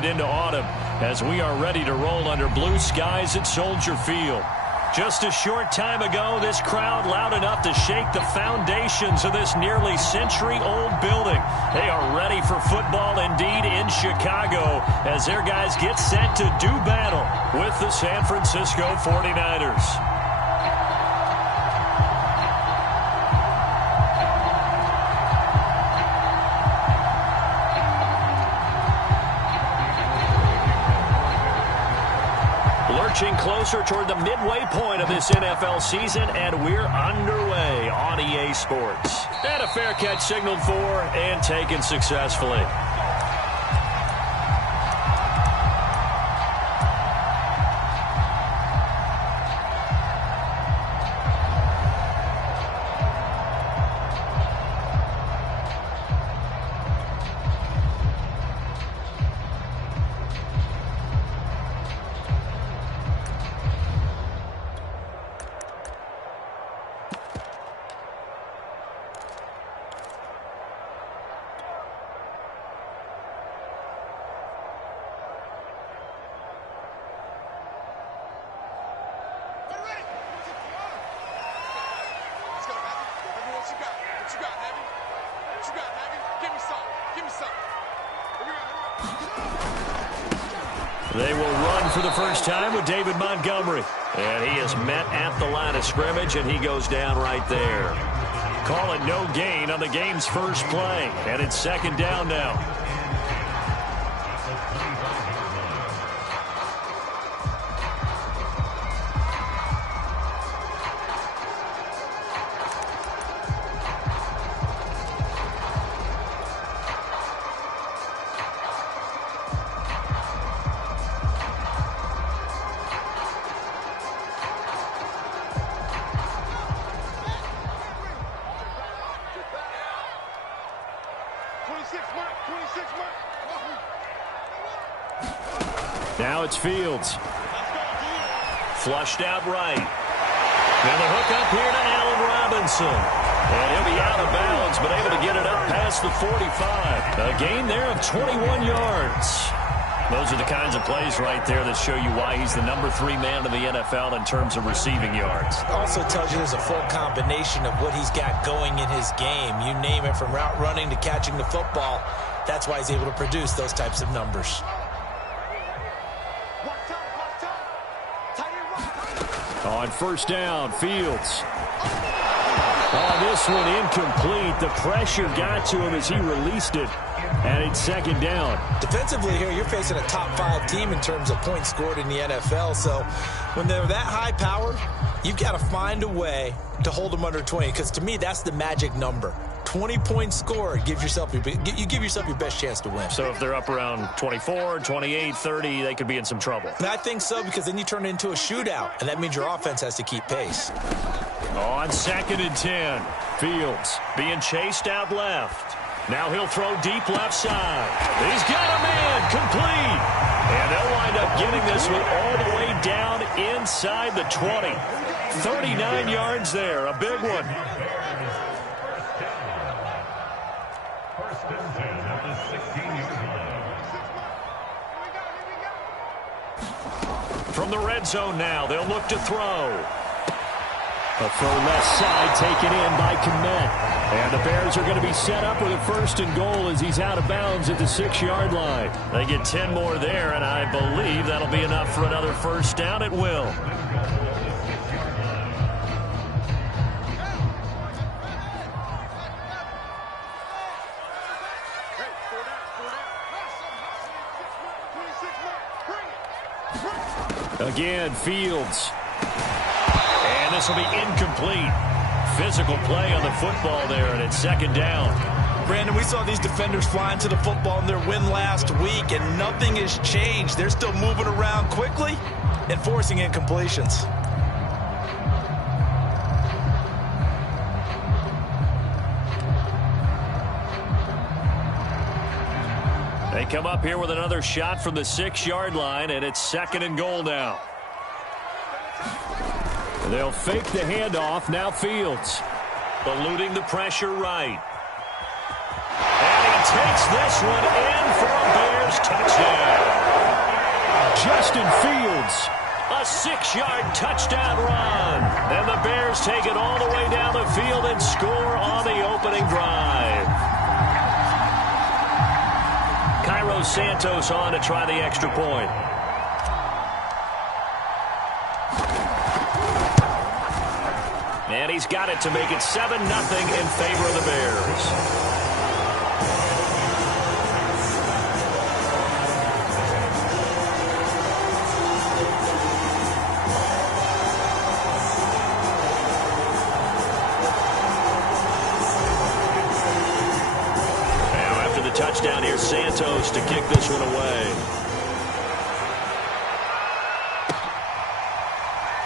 headed into autumn as we are ready to roll under blue skies at Soldier Field. Just a short time ago, this crowd loud enough to shake the foundations of this nearly century-old building. They are ready for football indeed in Chicago as their guys get set to do battle with the San Francisco 49ers. Lurching closer toward the midway point of this NFL season, and we're underway on EA Sports. And a fair catch signaled for and taken successfully. They will run for the first time with David Montgomery. And he is met at the line of scrimmage, and he goes down right there. Call it no gain on the game's first play. And it's second down now. Now it's Fields. Flushed out right. And the hook up here to Allen Robinson. And he'll be out of bounds, but able to get it up past the 45. A gain there of 21 yards. Those are the kinds of plays right there that show you why he's the number 3 man in the NFL in terms of receiving yards. Also tells you there's a full combination of what he's got going in his game. You name it, from route running to catching the football. That's why he's able to produce those types of numbers. On first down, Fields. On this one, incomplete. The pressure got to him as he released it. And it's second down. Defensively here, you're facing a top 5 team in terms of points scored in the NFL. So when they're that high powered, you've got to find a way to hold them under 20. Because to me, that's the magic number. 20 points scored, you give yourself your best chance to win. So if they're up around 24, 28, 30, they could be in some trouble. And I think so, because then you turn it into a shootout, and that means your offense has to keep pace. On second and 10, Fields being chased out left. Now he'll throw deep left side. He's got a man complete. And they'll wind up getting this one all the way down inside the 20. 39 yards there, a big one. From the red zone now, they'll look to throw. A throw left side taken in by Kmet. And the Bears are going to be set up with a first and goal as he's out of bounds at the 6-yard line. They get 10 more there, and I believe that'll be enough for another first down at will. Again, Fields. And this will be incomplete. Physical play on the football there, and it's second down. Brandon, we saw these defenders flying to the football in their win last week, and nothing has changed. They're still moving around quickly and forcing incompletions. They come up here with another shot from the 6-yard line, and it's second and goal now. They'll fake the handoff. Now Fields. Eluding the pressure right. And he takes this one in for a Bears touchdown. Justin Fields. A 6-yard touchdown run. And the Bears take it all the way down the field and score on the opening drive. Cairo Santos on to try the extra point. And he's got it to make it 7-0 in favor of the Bears. Touchdown here, Santos to kick this one away.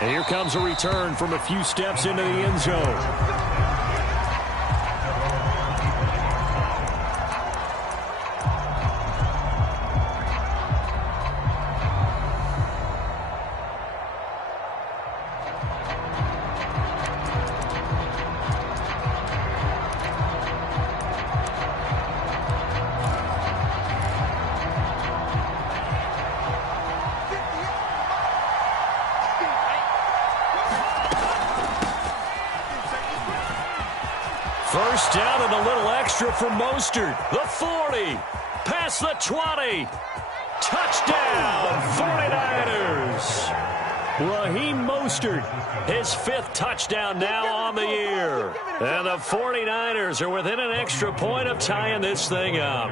And here comes a return from a few steps into the end zone. First down and a little extra for Mostert. The 40. Past the 20. Touchdown, 49ers. Raheem Mostert, his 5th touchdown now on the year. And the 49ers are within an extra point of tying this thing up.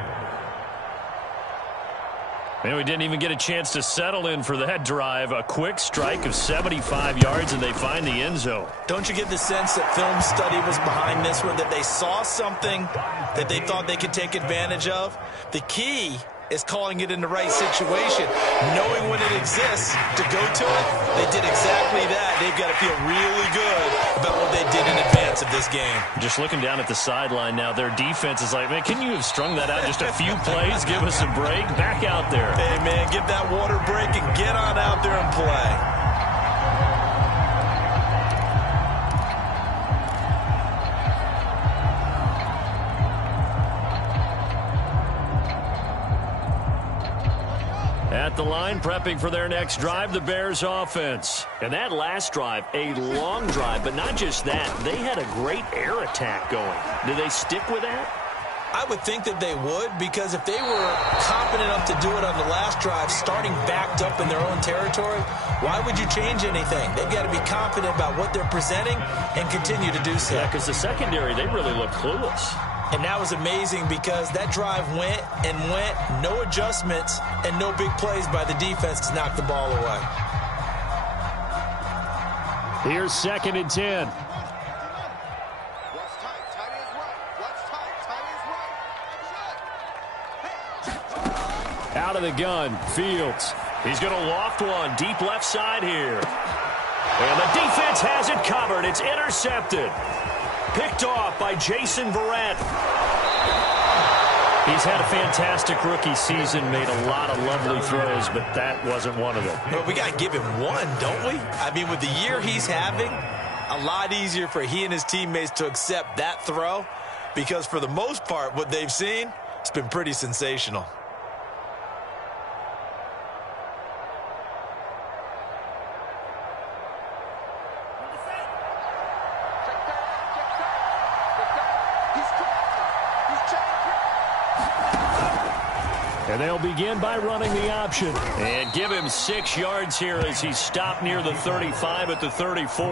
And we didn't even get a chance to settle in for that drive. A quick strike of 75 yards, and they find the end zone. Don't you get the sense that film study was behind this one, that they saw something that they thought they could take advantage of? The key is calling it in the right situation, knowing when it exists to go to it. They did exactly that. They've got to feel really good about what they did in advance of this game. Just looking down at the sideline now, their defense is like, man, can you have strung that out just a few plays? Give us a break. Back out there. Hey, man, get that water break and get on out there and play. At the line, prepping for their next drive, the Bears offense. And that last drive, a long drive, but not just that. They had a great air attack going. Do they stick with that? I would think that they would, because if they were confident enough to do it on the last drive, starting backed up in their own territory, why would you change anything? They've got to be confident about what they're presenting and continue to do so. Yeah, because the secondary, they really look clueless. And that was amazing because that drive went and went, no adjustments and no big plays by the defense to knock the ball away. Here's 2nd and 10. Out of the gun, Fields. He's going to loft one deep left side here. And the defense has it covered. It's intercepted. Picked off by Jason Verrett. He's had a fantastic rookie season, made a lot of lovely throws, but that wasn't one of them. Well, we got to give him one, don't we? I mean, with the year he's having, a lot easier for he and his teammates to accept that throw, because for the most part, what they've seen, it's been pretty sensational. And they'll begin by running the option. And give him 6 yards here as he stopped near the 35 at the 34.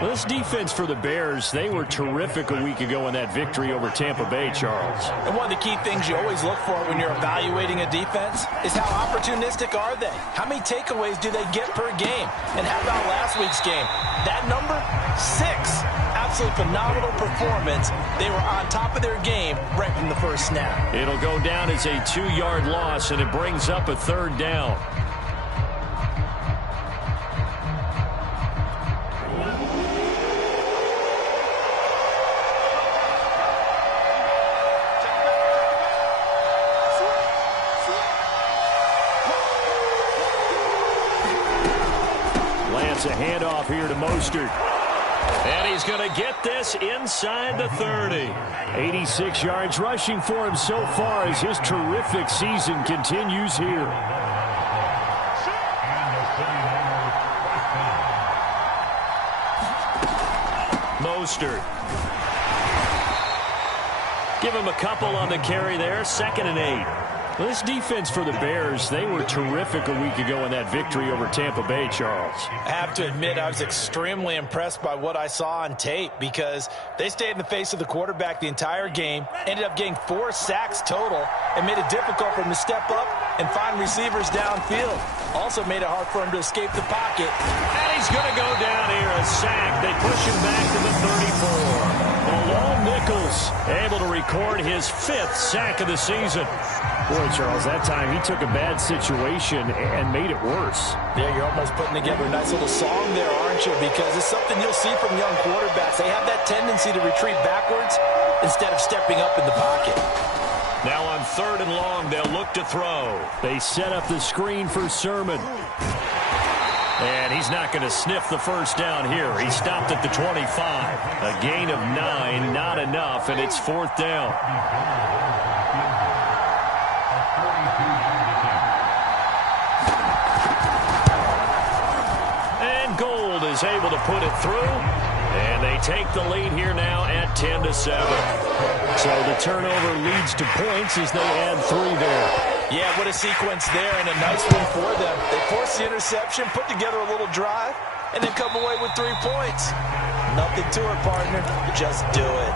Well, this defense for the Bears, they were terrific a week ago in that victory over Tampa Bay, Charles. And one of the key things you always look for when you're evaluating a defense is how opportunistic are they? How many takeaways do they get per game? And how about last week's game? That number, 6. Absolutely phenomenal performance. They were on top of their game right from the first snap. It'll go down as a 2-yard loss, and it brings up a 3rd down. Lance, a handoff here to Mostert. And he's going to get this inside the 30. 86 yards rushing for him so far as his terrific season continues here. Mostert. Give him a couple on the carry there. 2nd and 8. Well, this defense for the Bears, they were terrific a week ago in that victory over Tampa Bay, Charles. I have to admit, I was extremely impressed by what I saw on tape because they stayed in the face of the quarterback the entire game, ended up getting 4 sacks total, and made it difficult for him to step up and find receivers downfield. Also made it hard for him to escape the pocket. And he's going to go down here, a sack. They push him back to the 34. Malone Nichols able to record his 5th sack of the season. Boy, Charles, that time he took a bad situation and made it worse. Yeah, you're almost putting together a nice little song there, aren't you? Because it's something you'll see from young quarterbacks. They have that tendency to retreat backwards instead of stepping up in the pocket. Now on 3rd and long, they'll look to throw. They set up the screen for Sermon. And he's not going to sniff the first down here. He stopped at the 25. A gain of 9, not enough, and it's 4th down. And Gold is able to put it through. And they take the lead here now at 10-7. So the turnover leads to points as they add 3 there. Yeah, what a sequence there, and a nice one for them. They force the interception, put together a little drive, and then come away with 3 points. Nothing to it, partner. Just do it.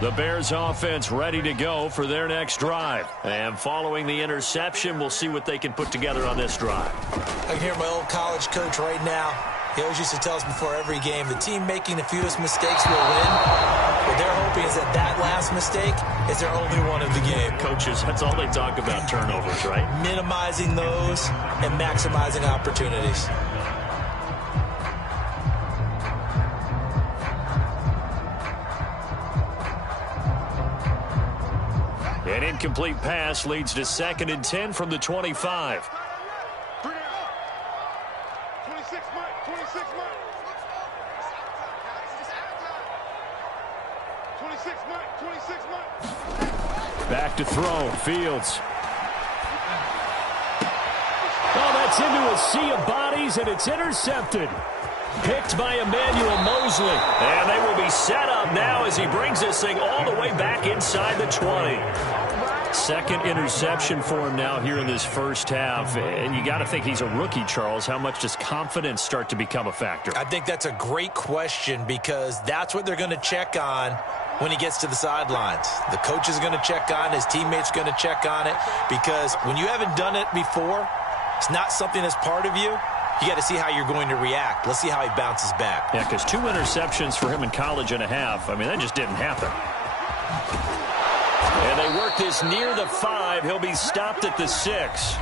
The Bears offense ready to go for their next drive. And following the interception, we'll see what they can put together on this drive. I can hear my old college coach right now. He always used to tell us before every game, the team making the fewest mistakes will win. What they're hoping is that that last mistake is their only one of the game. Coaches, that's all they talk about, turnovers, right? Minimizing those and maximizing opportunities. An incomplete pass leads to 2nd and 10 from the 25. 26 Mike, 26 Mike. 26 Mike, 26 Mike. Back to throw, Fields. Oh, that's into a sea of bodies, and it's intercepted. Picked by Emmanuel Mosley. And they will be set up now as he brings this thing all the way back inside the 20. 2nd interception for him now here in this first half. And you got to think he's a rookie, Charles. How much does confidence start to become a factor? I think that's a great question because that's what they're going to check on when he gets to the sidelines. The coach is going to check on it. His teammates are going to check on it because when you haven't done it before, it's not something that's part of you. You got to see how you're going to react. Let's see how he bounces back. Yeah, because 2 interceptions for him in college and a half. I mean, that just didn't happen. And they work this near the 5. He'll be stopped at the 6.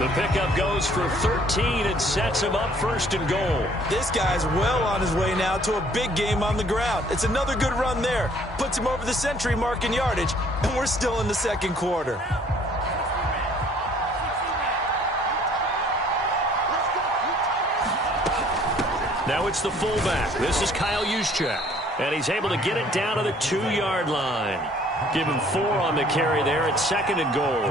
The pickup goes for 13 and sets him up 1st and goal. This guy's well on his way now to a big game on the ground. It's another good run there. Puts him over the century mark in yardage, and we're still in the 2nd quarter. Now it's the fullback. This is Kyle Juszczyk. And he's able to get it down to the 2-yard line. Give him 4 on the carry there at 2nd and goal.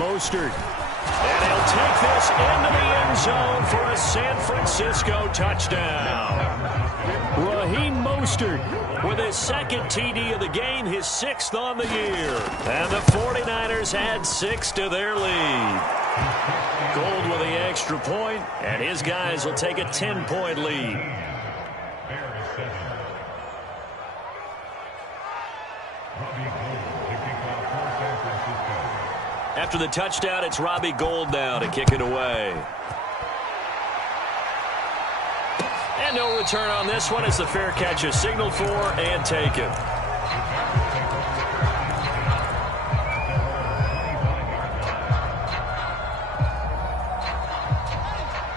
Mostert. And he'll take this into the end zone for a San Francisco touchdown. Raheem Mostert with his 2nd TD of the game, his 6th on the year. And the 49ers add 6 to their lead. Gold with the extra point, and his guys will take a 10-point lead. After the touchdown, it's Robbie Gould now to kick it away. And no return on this one as the fair catch is signaled for and taken.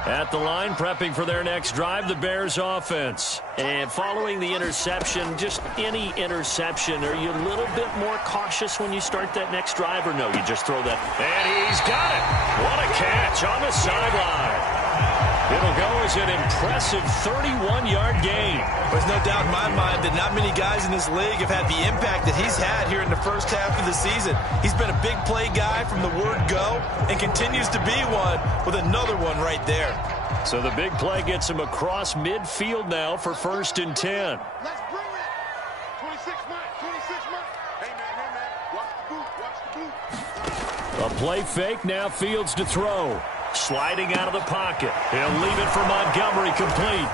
At At the line, prepping for their next drive, the Bears offense. And following the interception, just any interception, are you a little bit more cautious when you start that next drive, or no, you just throw that? And he's got it. What a catch on the sideline. It'll go as an impressive 31-yard gain. There's no doubt in my mind that not many guys in this league have had the impact that he's had here in the first half of the season. He's been a big play guy from the word go and continues to be one with another one right there. So the big play gets him across midfield now for 1st and 10. Let's bring it. 26 Mike, 26 Mike. Hey, man, watch the boot, watch the boot. A play fake, now Fields to throw. Sliding out of the pocket. He'll leave it for Montgomery, complete.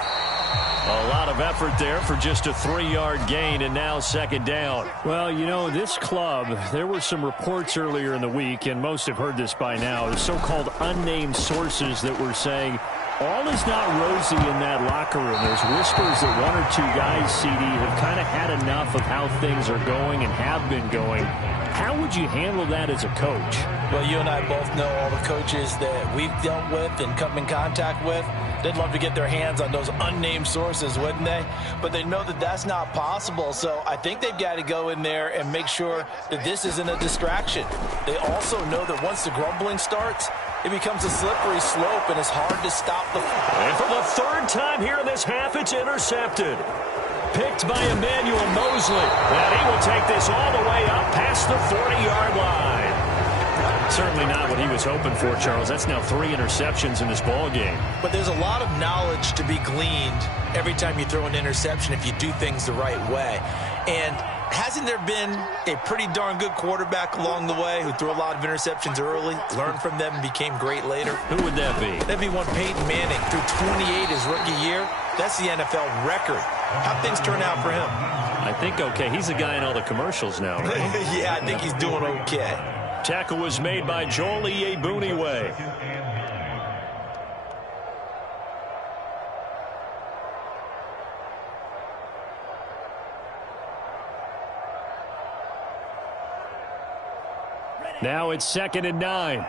A lot of effort there for just a 3-yard gain, and now 2nd down. Well, you know, this club, there were some reports earlier in the week, and most have heard this by now, the so-called unnamed sources that were saying all is not rosy in that locker room. There's whispers that 1 or 2 guys, CD, have kind of had enough of how things are going and have been going. How would you handle that as a coach? Well, you and I both know all the coaches that we've dealt with and come in contact with. They'd love to get their hands on those unnamed sources, wouldn't they? But they know that that's not possible. So I think they've got to go in there and make sure that this isn't a distraction. They also know that once the grumbling starts, it becomes a slippery slope, and it's hard to stop the... And for the 3rd time here in this half, it's intercepted. Picked by Emmanuel Mosley. And he will take this all the way up past the 40-yard line. Certainly not what he was hoping for, Charles. That's now 3 interceptions in this ball game. But there's a lot of knowledge to be gleaned every time you throw an interception if you do things the right way. And hasn't there been a pretty darn good quarterback along the way who threw a lot of interceptions early, learned from them, and became great later? Who would that be? That'd be one Peyton Manning. Threw 28 his rookie year. That's the NFL record. How'd things turn out for him? I think okay. He's the guy in all the commercials now, right? Yeah, I think he's doing okay. Tackle was made by Joel Iyiegbuniwe. Now it's 2nd and 9.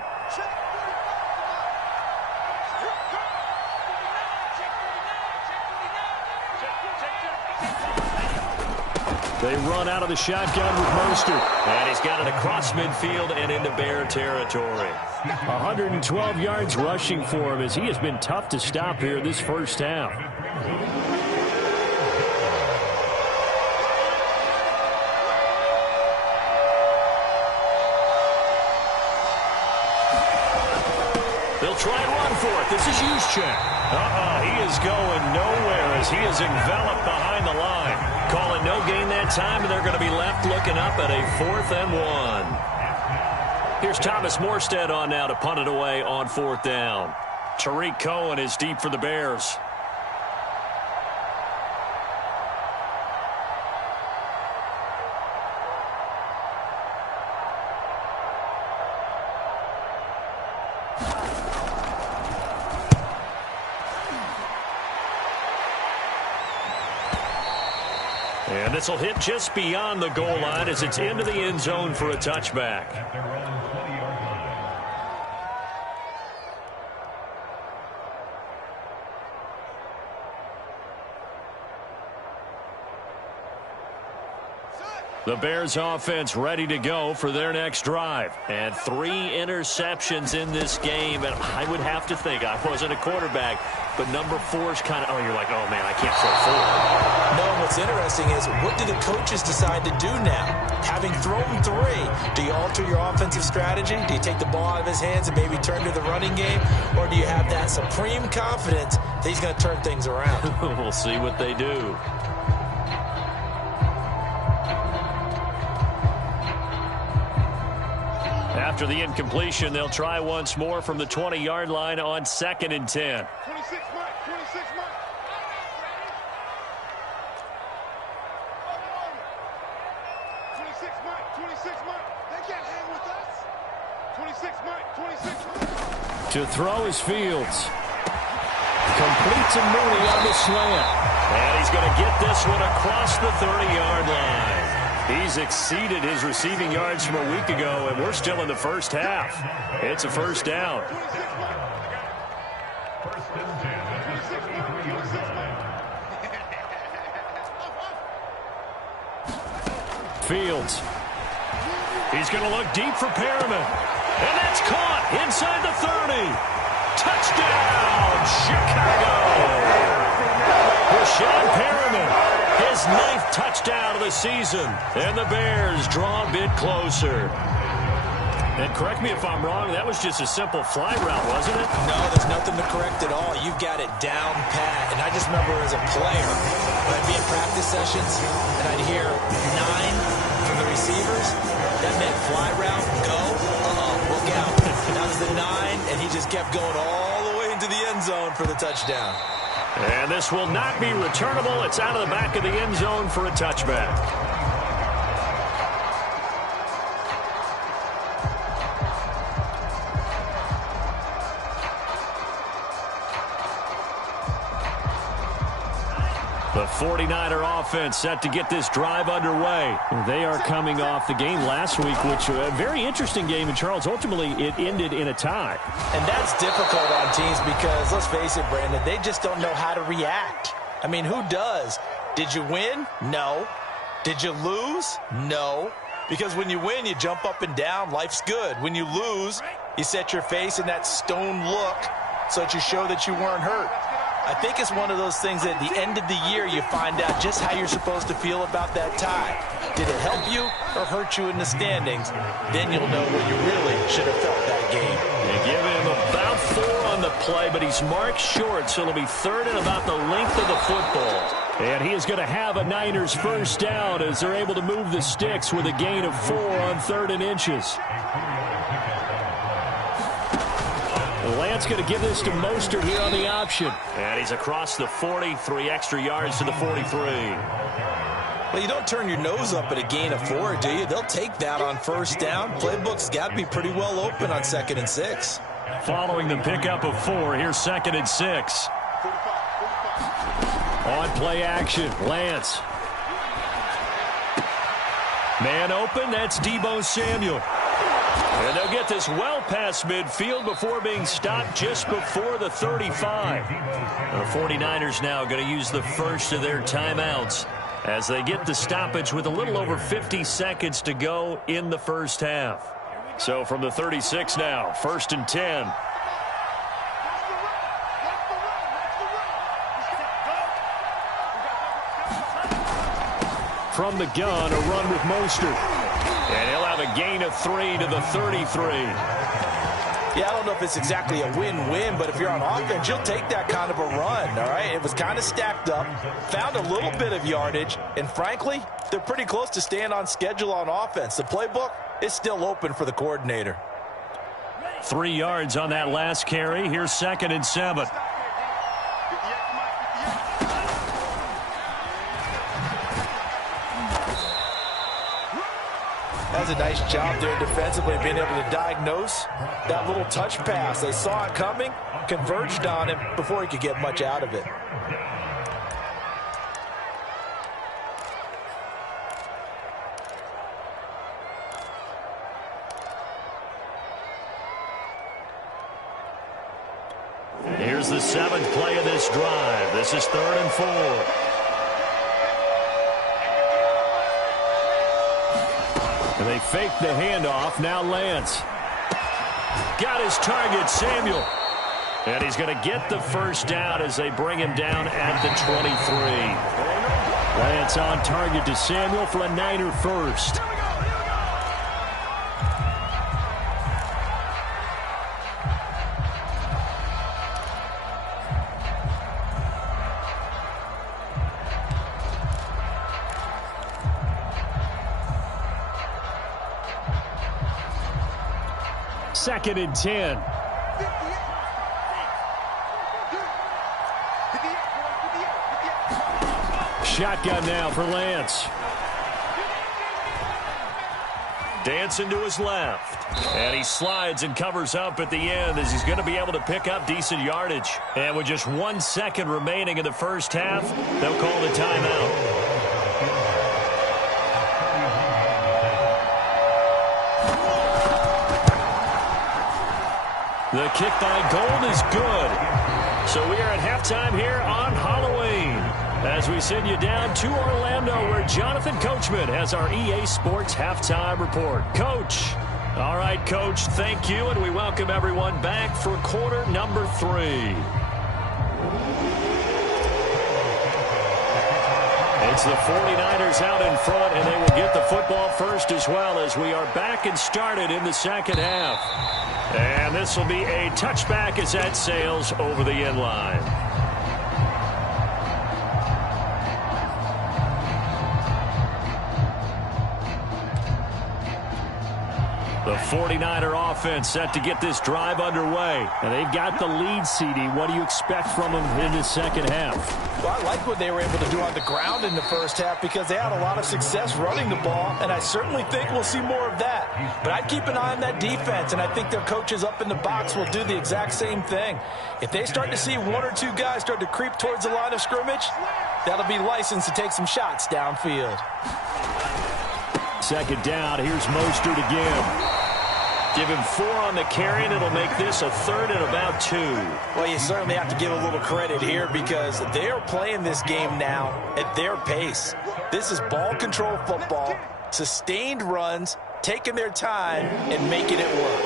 They run out of the shotgun with Mostert. And he's got it across midfield and into Bear territory. 112 yards rushing for him as he has been tough to stop here this first half. They'll try and run for it. This is Juszczyk. He is going nowhere as he is enveloped behind the line. Call it no gain that time, and they're going to be left looking up at a 4th and 1. Here's Thomas Morstead on now to punt it away on 4th down. Tariq Cohen is deep for the Bears. And this will hit just beyond the goal line as it's into the end zone for a touchback. The Bears offense ready to go for their next drive. And 3 interceptions in this game. And I would have to think, I wasn't a quarterback, but number 4 is kind of, you're like, oh, man, I can't throw 4. No, what's interesting is, what do the coaches decide to do now? Having thrown 3, do you alter your offensive strategy? Do you take the ball out of his hands and maybe turn to the running game? Or do you have that supreme confidence that he's going to turn things around? We'll see what they do. After the incompletion, they'll try once more from the 20-yard line on 2nd and 10. 26 Mike, 26 Mike. 26 Mike, 26 Mike. They can't hang with us. 26 Mike, 26 Mike. To throw is Fields. Complete to Mooney on the slant. And he's going to get this one across the 30-yard line. He's exceeded his receiving yards from a week ago, and we're still in the first half. It's a first down. Fields. He's going to look deep for Perriman. And that's caught inside the 30. Touchdown, Chicago. Rashad Perriman, his 9th touchdown of the season. And the Bears draw a bit closer. And correct me if I'm wrong, that was just a simple fly route, wasn't it? No, there's nothing to correct at all. You've got it down pat. And I just remember as a player, when I'd be in practice sessions, and I'd hear 9 from the receivers, that meant fly route, go, look out. That was the 9, and he just kept going all the way into the end zone for the touchdown. And this will not be returnable. It's out of the back of the end zone for a touchback. The 49er offense set to get this drive underway. They are coming off the game last week, which was a very interesting game. And, Charles, ultimately it ended in a tie. And that's difficult on teams because, let's face it, Brandon, they just don't know how to react. I mean, who does? Did you win? No. Did you lose? No. Because when you win, you jump up and down. Life's good. When you lose, you set your face in that stone look so that you show that you weren't hurt. I think it's one of those things that at the end of the year you find out just how you're supposed to feel about that tie. Did it help you or hurt you in the standings? Then you'll know where you really should have felt that game. They give him about 4 on the play, but he's marked short, so it'll be 3rd and about the length of the football. And he is going to have a Niners first down as they're able to move the sticks with a gain of 4 on 3rd and inches. Lance going to give this to Mostert here on the option. And he's across the 40, 3 extra yards to the 43. Well, you don't turn your nose up at a gain of 4, do you? They'll take that on first down. Playbook's got to be pretty well open on 2nd and 6. Following the pickup of 4, here's 2nd and 6. On play action, Lance. Man open, that's Deebo Samuel. And they'll get this well past midfield before being stopped just before the 35. The 49ers now going to use the first of their timeouts as they get the stoppage with a little over 50 seconds to go in the first half. So from the 36 now, 1st and 10. From the gun, a run with Mostert. And he'll have a gain of 3 to the 33. Yeah, I don't know if it's exactly a win-win, but if you're on offense, you'll take that kind of a run, all right? It was kind of stacked up, found a little bit of yardage, and frankly, they're pretty close to staying on schedule on offense. The playbook is still open for the coordinator. 3 yards on that last carry. Here's 2nd and 7. That's a nice job there defensively, being able to diagnose that little touch pass. They saw it coming, converged on him before he could get much out of it. Here's the 7th play of this drive. This is 3rd and 4. And they fake the handoff. Now Lance. Got his target, Samuel. And he's going to get the first down as they bring him down at the 23. Lance on target to Samuel for a Niner first. Second and 10. Shotgun now for Lance. Dancing to his left. And he slides and covers up at the end as he's going to be able to pick up decent yardage. And with just 1 second remaining in the first half, they'll call the timeout. The kick by Gold is good. So we are at halftime here on Halloween as we send you down to Orlando where Jonathan Coachman has our EA Sports halftime report. Coach. All right, Coach, thank you, and we welcome everyone back for quarter number 3. It's the 49ers out in front, and they will get the football first as well as we are back and started in the second half. And this will be a touchback as that sails over the end line. The 49er offense set to get this drive underway. And they've got the lead, CD. What do you expect from them in the second half? Well, I like what they were able to do on the ground in the first half because they had a lot of success running the ball, and I certainly think we'll see more of that. But I'd keep an eye on that defense, and I think their coaches up in the box will do the exact same thing. If they start to see 1 or 2 guys start to creep towards the line of scrimmage, that'll be licensed to take some shots downfield. Second down, here's Mostert again. Give him 4 on the carry, and it'll make this a 3rd and about 2. Well, you certainly have to give a little credit here because they're playing this game now at their pace. This is ball control football, sustained runs, taking their time, and making it work.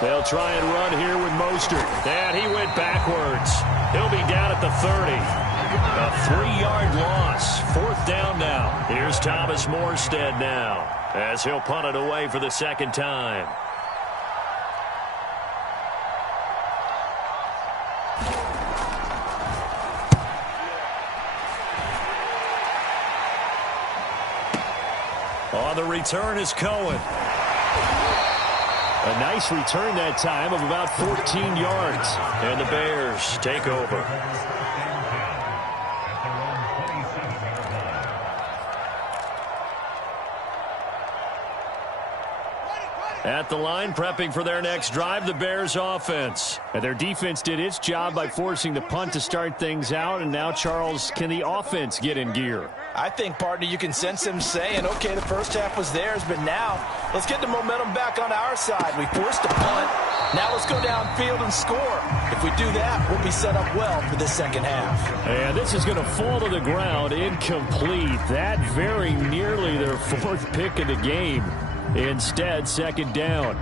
They'll try and run here with Mostert. And he went backwards. He'll be down at the 30. A 3-yard loss. 4th down now. Here's Thomas Morstead now as he'll punt it away for the second time. On the return is Cohen. A nice return that time of about 14 yards. And the Bears take over. At the line, prepping for their next drive, the Bears offense. And their defense did its job by forcing the punt to start things out. And now, Charles, can the offense get in gear? I think, partner, you can sense him saying, okay, the first half was theirs, but now let's get the momentum back on our side. We forced a punt. Now let's go downfield and score. If we do that, we'll be set up well for the second half. And this is going to fall to the ground incomplete. That very nearly their 4th pick of the game. Instead, second down.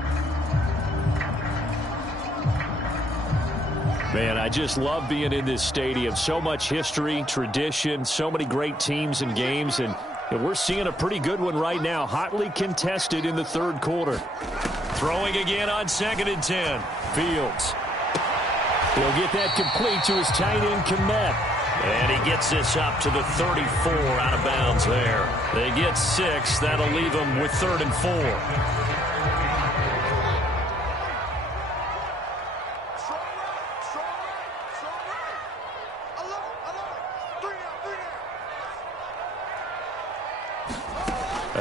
Man, I just love being in this stadium. So much history, tradition, so many great teams and games, and we're seeing a pretty good one right now. Hotly contested in the 3rd quarter. Throwing again on 2nd and 10. Fields. He'll get that complete to his tight end, Kmet. And he gets this up to the 34 out of bounds there. They get 6. That'll leave them with 3rd and 4.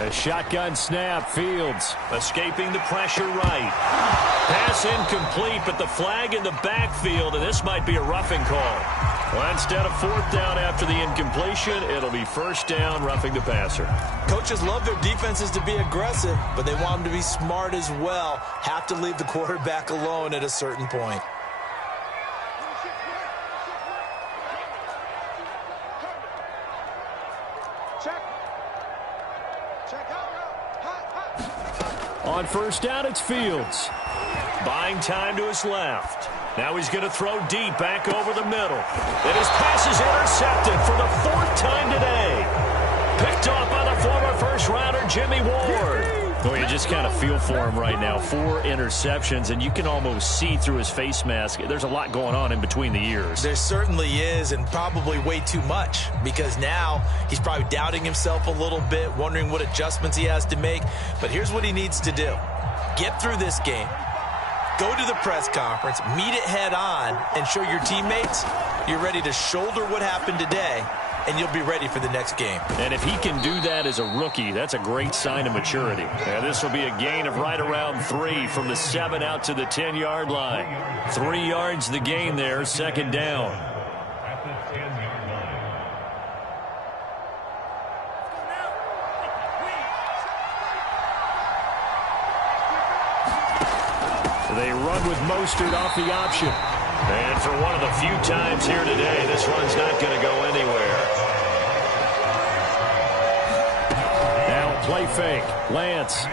A shotgun snap. Fields escaping the pressure right. Pass incomplete, but the flag in the backfield, and this might be a roughing call. Well, instead of 4th down after the incompletion, it'll be 1st down, roughing the passer. Coaches love their defenses to be aggressive, but they want them to be smart as well. Have to leave the quarterback alone at a certain point. on 1st down, it's Fields. Buying time to his left. Now he's going to throw deep back over the middle. And his pass is intercepted for the 4th time today. Picked off by the former first-rounder Jimmy Ward. Well, you just kind of feel for him right now. 4 interceptions, and you can almost see through his face mask. There's a lot going on in between the ears. There certainly is, and probably way too much, because now he's probably doubting himself a little bit, wondering what adjustments he has to make. But here's what he needs to do. Get through this game. Go to the press conference, meet it head on, and show your teammates you're ready to shoulder what happened today, and you'll be ready for the next game. And if he can do that as a rookie, that's a great sign of maturity. And this will be a gain of right around 3 from the 7 out to the 10-yard line. 3 yards the gain there, 2nd down. They run with Mostert off the option. And for one of the few times here today, this run's not going to go anywhere. Now play fake. Lance.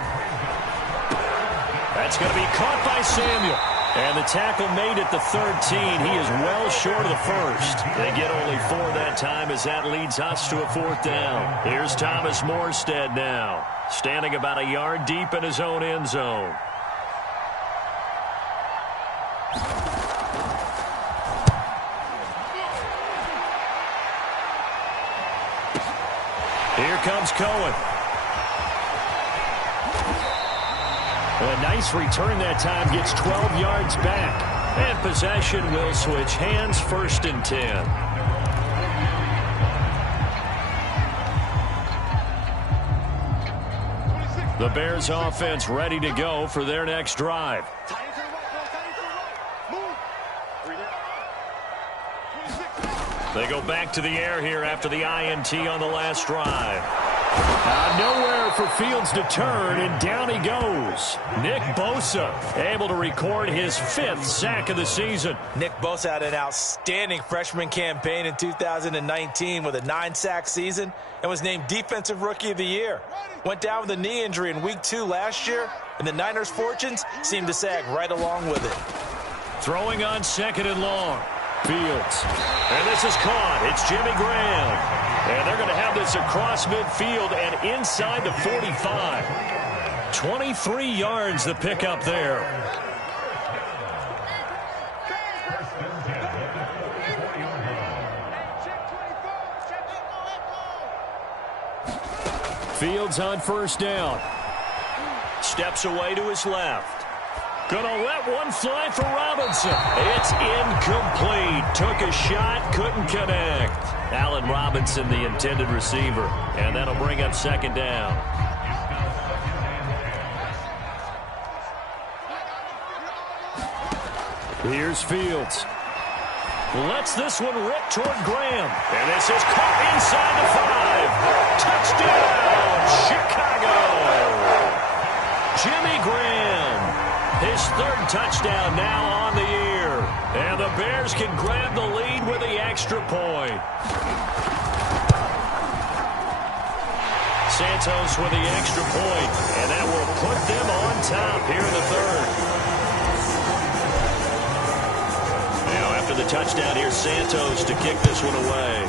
That's going to be caught by Samuel. And the tackle made at the 13. He is well short of the first. They get only 4 that time as that leads us to a 4th down. Here's Thomas Morstead now, standing about a yard deep in his own end zone. Here comes Cohen. A nice return that time, gets 12 yards back. And possession will switch hands, 1st and 10. The Bears offense ready to go for their next drive. They go back to the air here after the INT on the last drive. Nowhere for Fields to turn, and down he goes. Nick Bosa able to record his 5th sack of the season. Nick Bosa had an outstanding freshman campaign in 2019 with a 9-sack season and was named Defensive Rookie of the Year. Went down with a knee injury in Week 2 last year, and the Niners' fortunes seemed to sag right along with it. Throwing on 2nd and long. Fields. And this is caught. It's Jimmy Graham. And they're going to have this across midfield and inside the 45. 23 yards the pickup there. Fields on 1st down. Steps away to his left. Gonna let one fly for Robinson. It's incomplete. Took a shot, couldn't connect. Allen Robinson, the intended receiver. And that'll bring up 2nd down. Here's Fields. Lets this one rip toward Graham. And this is caught inside the 5. Touchdown, Chicago. Jimmy Graham. His 3rd touchdown now on the year. And the Bears can grab the lead with the extra point. Santos with the extra point. And that will put them on top here in the 3rd. Now after the touchdown, here's Santos to kick this one away.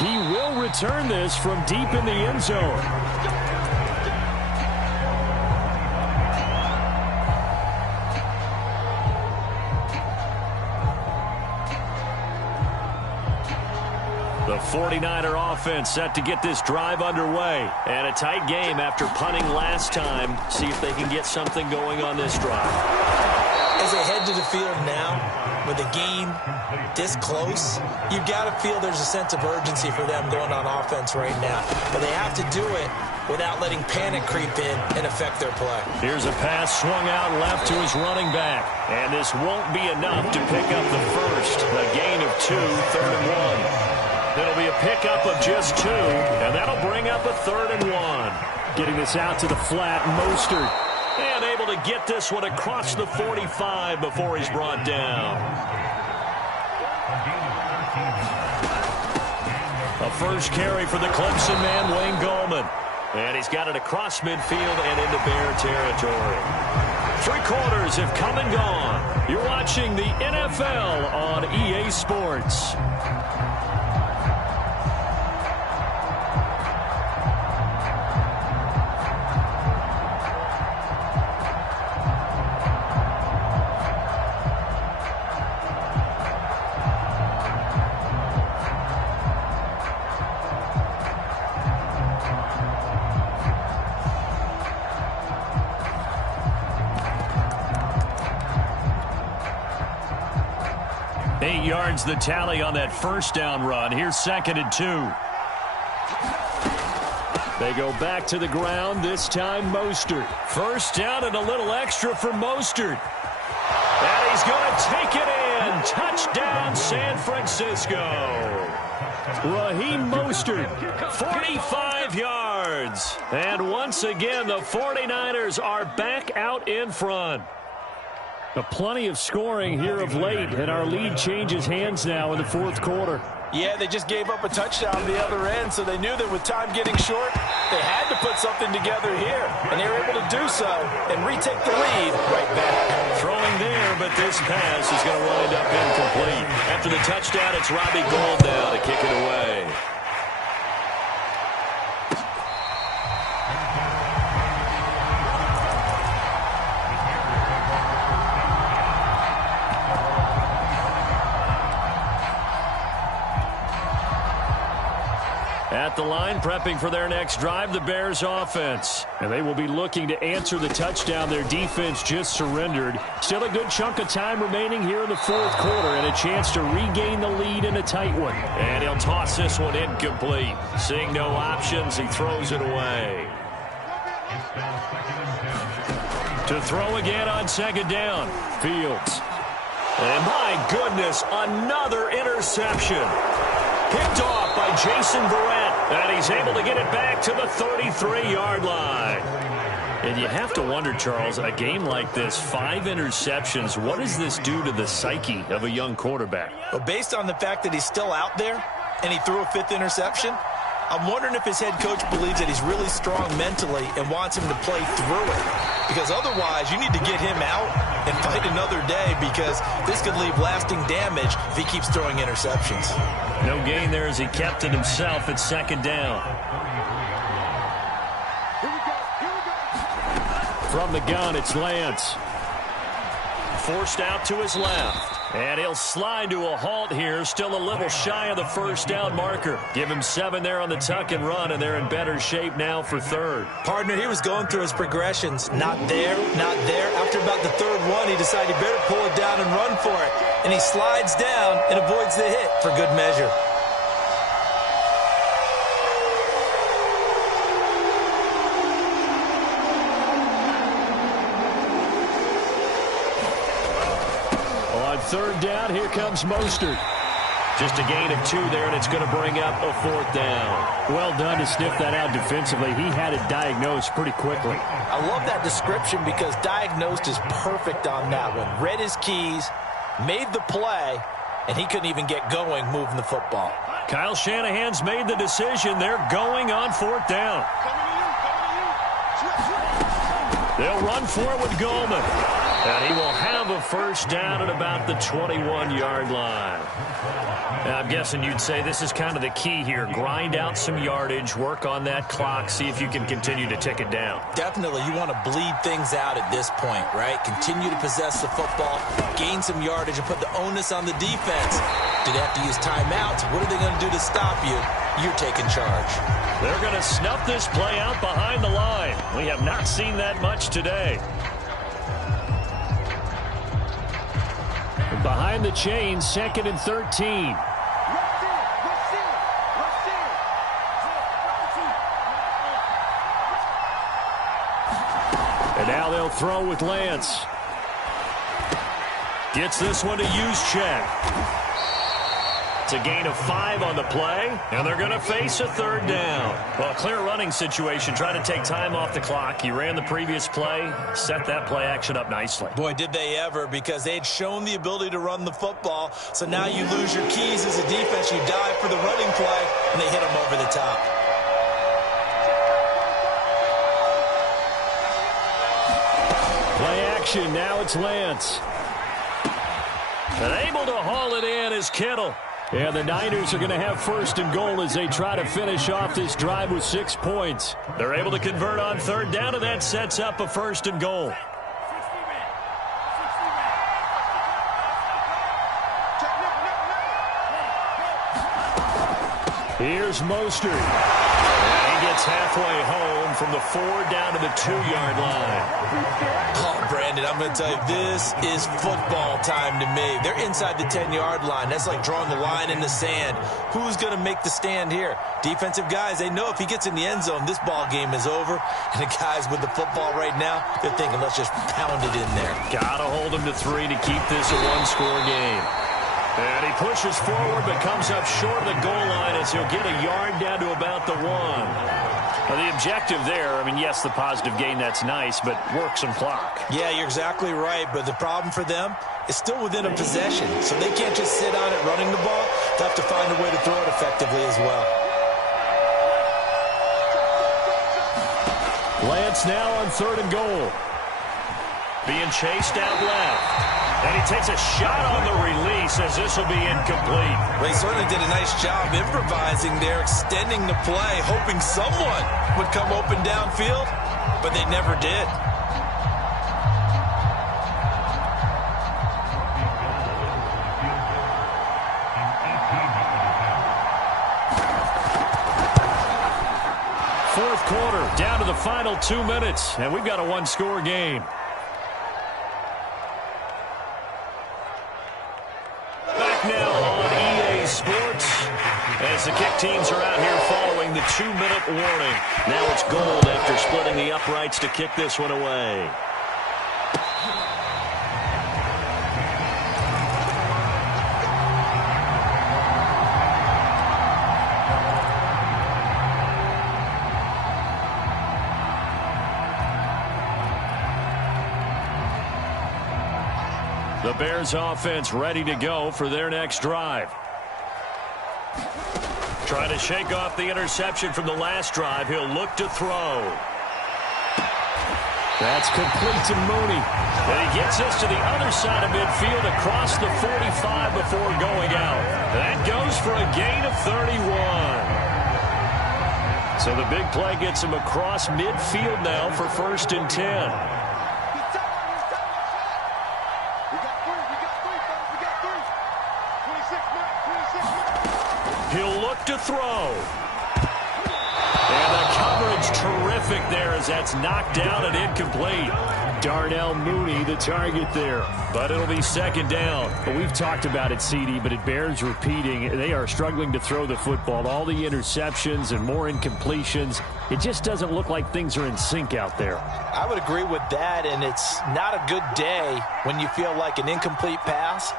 He will return this from deep in the end zone. The 49er offense set to get this drive underway. And a tight game after punting last time. See if they can get something going on this drive. As they head to the field now, with the game this close, you've got to feel there's a sense of urgency for them going on offense right now. But they have to do it without letting panic creep in and affect their play. Here's a pass swung out left to his running back. And this won't be enough to pick up the first. A gain of 2, 3rd and 1. It'll be a pickup of just 2, and that'll bring up a 3rd and 1. Getting this out to the flat, Mostert. And able to get this one across the 45 before he's brought down. A first carry for the Clemson man, Wayne Gallman. And he's got it across midfield and into Bear territory. 3 quarters have come and gone. You're watching the NFL on EA Sports. The tally on that first down run. Here's 2nd and 2. They go back to the ground, this time Mostert. First down and a little extra for Mostert. And he's going to take it in. Touchdown, San Francisco. Francisco. Raheem Mostert. 45 yards. And once again, the 49ers are back out in front. Plenty of scoring here of late, and our lead changes hands now in the fourth quarter. Yeah, they just gave up a touchdown on the other end, so they knew that with time getting short, they had to put something together here. And they were able to do so and retake the lead right back. Throwing there, but this pass is going to wind up incomplete. After the touchdown, it's Robbie Gould now to kick it away. At the line, prepping for their next drive, the Bears offense. And they will be looking to answer the touchdown their defense just surrendered. Still a good chunk of time remaining here in the fourth quarter and a chance to regain the lead in a tight one. And he'll toss this one incomplete. Seeing no options, he throws it away. To throw again on second down, Fields. And my goodness, another interception. Picked off by Jason Verrett, and he's able to get it back to the 33-yard line. And you have to wonder, Charles, a game like this, 5 interceptions, what does this do to the psyche of a young quarterback? Well, based on the fact that he's still out there and he threw a 5th interception, I'm wondering if his head coach believes that he's really strong mentally and wants him to play through it. Because otherwise, you need to get him out and fight another day, because this could leave lasting damage if he keeps throwing interceptions. No gain there as he kept it himself at second down. From the gun, it's Lance. Forced out to his left. And he'll slide to a halt here, still a little shy of the first down marker. Give him 7 there on the tuck and run, and they're in better shape now for third. Partner, he was going through his progressions. Not there, not there. After about the third one, he decided he better pull it down and run for it. And he slides down and avoids the hit for good measure. Third down, here comes Mostert. Just a gain of 2 there, and it's going to bring up a 4th down. Well done to sniff that out defensively. He had it diagnosed pretty quickly. I love that description, because diagnosed is perfect on that one. Read his keys, made the play, and he couldn't even get going moving the football. Kyle Shanahan's made the decision. They're going on 4th down. They'll run for it with Goldman. And he will have a first down at about the 21-yard line. Now, I'm guessing you'd say this is kind of the key here. Grind out some yardage, work on that clock, see if you can continue to tick it down. Definitely, you want to bleed things out at this point, right? Continue to possess the football, gain some yardage, and put the onus on the defense. Do they have to use timeouts? What are they going to do to stop you? You're taking charge. They're going to snuff this play out behind the line. We have not seen that much today. Behind the chains, 2nd and 13. And now they'll throw with Lance. Gets this one to Juszczyk. It's a gain of 5 on the play, and they're going to face a 3rd down. Well, a clear running situation. Try to take time off the clock. He ran the previous play, set that play action up nicely. Boy, did they ever, because they'd shown the ability to run the football. So now you lose your keys as a defense. You dive for the running play, and they hit them over the top. Play action. Now it's Lance. And able to haul it in is Kittle. And the Niners are going to have 1st and goal as they try to finish off this drive with 6 points. They're able to convert on 3rd down, and that sets up a 1st and goal. Here's Mostert. And he gets halfway home from the 4 down to the 2-yard line. Oh, Brandon, I'm going to tell you, this is football time to me. They're inside the 10-yard line. That's like drawing the line in the sand. Who's going to make the stand here? Defensive guys, they know if he gets in the end zone, this ball game is over. And the guys with the football right now, they're thinking, let's just pound it in there. Got to hold him to 3 to keep this a 1-score game. And he pushes forward but comes up short of the goal line as he'll get a yard down to about the 1. Well, the objective there, I mean, yes, the positive gain, that's nice, but work some clock. Yeah, you're exactly right, but the problem for them is still within a possession, so they can't just sit on it running the ball. They'll have to find a way to throw it effectively as well. Lance now on 3rd and goal. Being chased out left. And he takes a shot on the release as this will be incomplete. Well, he certainly did a nice job improvising there, extending the play, hoping someone would come open downfield, but they never did. Fourth quarter, down to the final 2 minutes, and we've got a one-score game. As the kick teams are out here following the 2-minute warning. Now it's Gold after splitting the uprights to kick this one away. The Bears offense ready to go for their next drive. Trying to shake off the interception from the last drive. He'll look to throw. That's complete to Mooney. And he gets us to the other side of midfield across the 45 before going out. That goes for a gain of 31. So the big play gets him across midfield now for 1st and 10. He'll look to throw. And the coverage terrific there as that's knocked down and incomplete. Darnell Mooney, the target there. But it'll be 2nd down. But we've talked about it, CD, but it bears repeating. They are struggling to throw the football. All the interceptions and more incompletions. It just doesn't look like things are in sync out there. I would agree with that, and it's not a good day when you feel like an incomplete pass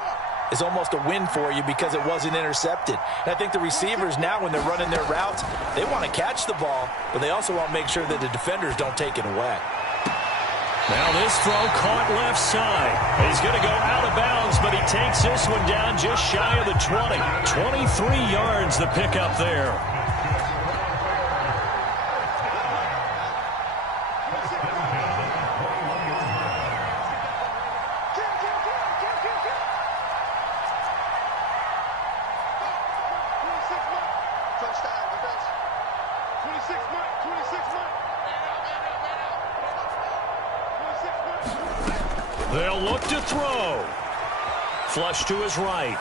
is almost a win for you because it wasn't intercepted. And I think the receivers now, when they're running their routes, they want to catch the ball, but they also want to make sure that the defenders don't take it away. Now this throw caught left side. He's going to go out of bounds, but he takes this one down just shy of the 20. 23 yards the pickup there. They'll look to throw. Flush to his right.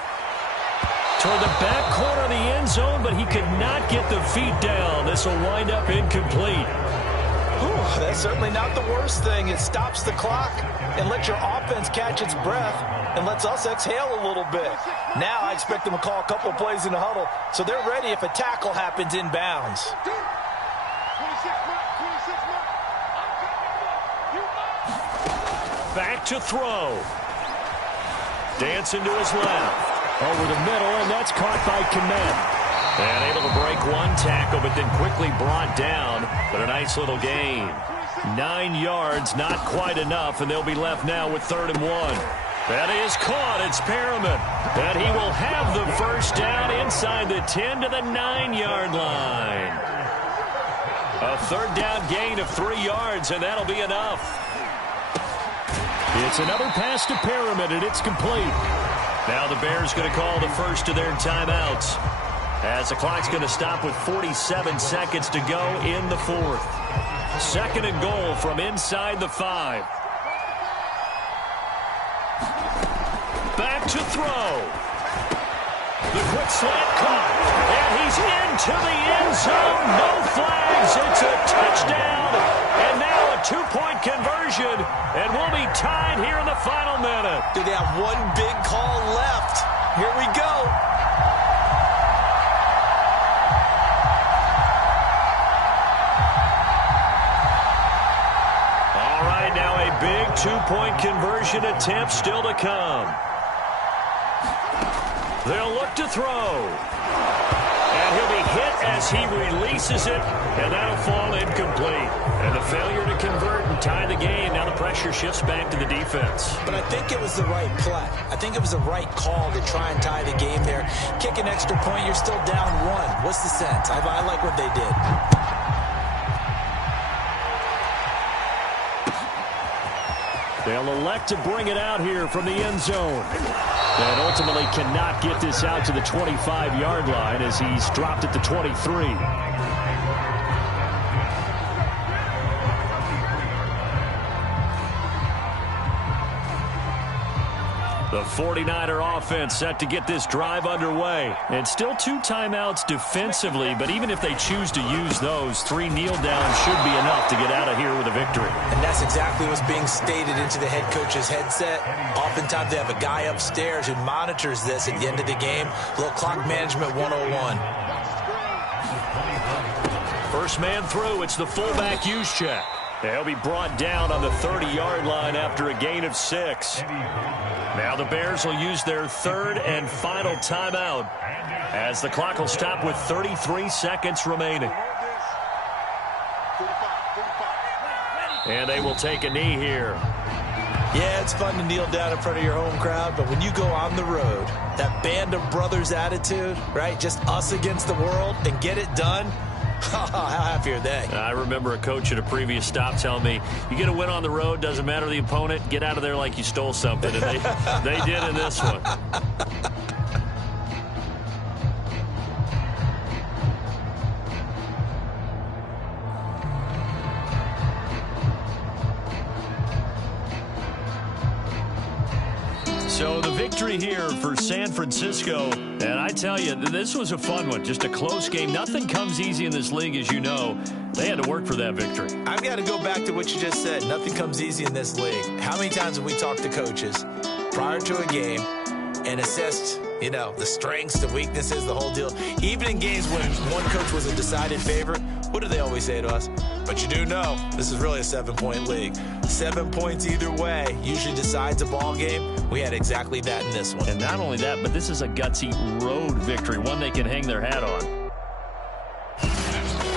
Toward the back corner of the end zone, but he could not get the feet down. This will wind up incomplete. Whew, that's certainly not the worst thing. It stops the clock and lets your offense catch its breath and lets us exhale a little bit. Now I expect them to call a couple of plays in the huddle so they're ready if a tackle happens inbounds. Back to throw. Dancing to his left. Over the middle, and that's caught by Kmet. And able to break one tackle, but then quickly brought down. But a nice little gain. 9 yards, not quite enough, and they'll be left now with 3rd and 1. That is caught. It's Perriman. And he will have the first down inside the 10 to the 9-yard line. A 3rd down gain of 3 yards, and that'll be enough. It's another pass to Perriman, and it's complete. Now the Bears going to call the first of their timeouts as the clock's going to stop with 47 seconds to go in the 4th. 2nd and goal from inside the 5. Back to throw. The quick slant caught. And he's into the end zone. No flags. It's a touchdown. And now a 2-point conversion. And we'll be tied here in the final minute. Do they have one big call left? Here we go. All right, now a big 2-point conversion attempt still to come. They'll look to throw. And he'll be hit as he releases it, and that'll fall incomplete. And the failure to convert and tie the game. Now the pressure shifts back to the defense. But I think it was the right play. I think it was the right call to try and tie the game there. Kick an extra point, you're still down one. What's the sense? I like what they did. They'll elect to bring it out here from the end zone. And ultimately cannot get this out to the 25-yard line as he's dropped at the 23. The 49er offense set to get this drive underway. And still 2 timeouts defensively, but even if they choose to use those, 3 kneel downs should be enough to get out of here with a victory. And that's exactly what's being stated into the head coach's headset. Oftentimes they have a guy upstairs who monitors this at the end of the game. A little clock management 101. First man through, it's the fullback use check. They'll be brought down on the 30-yard line after a gain of 6. Now the Bears will use their 3rd and final timeout as the clock will stop with 33 seconds remaining. And they will take a knee here. Yeah, it's fun to kneel down in front of your home crowd, but when you go on the road, that band of brothers attitude, right, just us against the world and get it done, how happy are they? I remember a coach at a previous stop telling me, you get a win on the road, doesn't matter the opponent, get out of there like you stole something. And they did in this one. So the victory here for San Francisco, and I tell you, this was a fun one, just a close game. Nothing comes easy in this league, as you know. They had to work for that victory. I've got to go back to what you just said. Nothing comes easy in this league. How many times have we talked to coaches prior to a game and assessed, you know, the strengths, the weaknesses, the whole deal? Even in games when one coach was a decided favorite, what do they always say to us? But you do know this is really a 7-point league. 7 points either way usually decides a ball game. We had exactly that in this one. And not only that, but this is a gutsy road victory, one they can hang their hat on.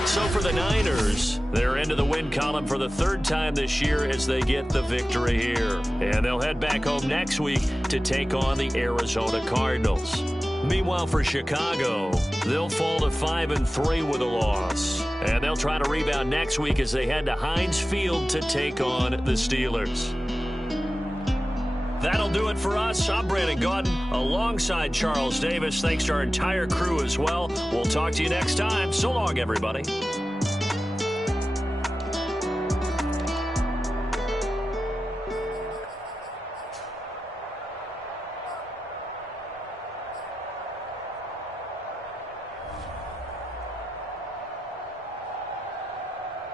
So for the Niners, they're into the win column for the 3rd time this year as they get the victory here. And they'll head back home next week to take on the Arizona Cardinals. Meanwhile, for Chicago, they'll fall to 5-3 with a loss. And they'll try to rebound next week as they head to Heinz Field to take on the Steelers. That'll do it for us. I'm Brandon Gaudin alongside Charles Davis. Thanks to our entire crew as well. We'll talk to you next time. So long, everybody.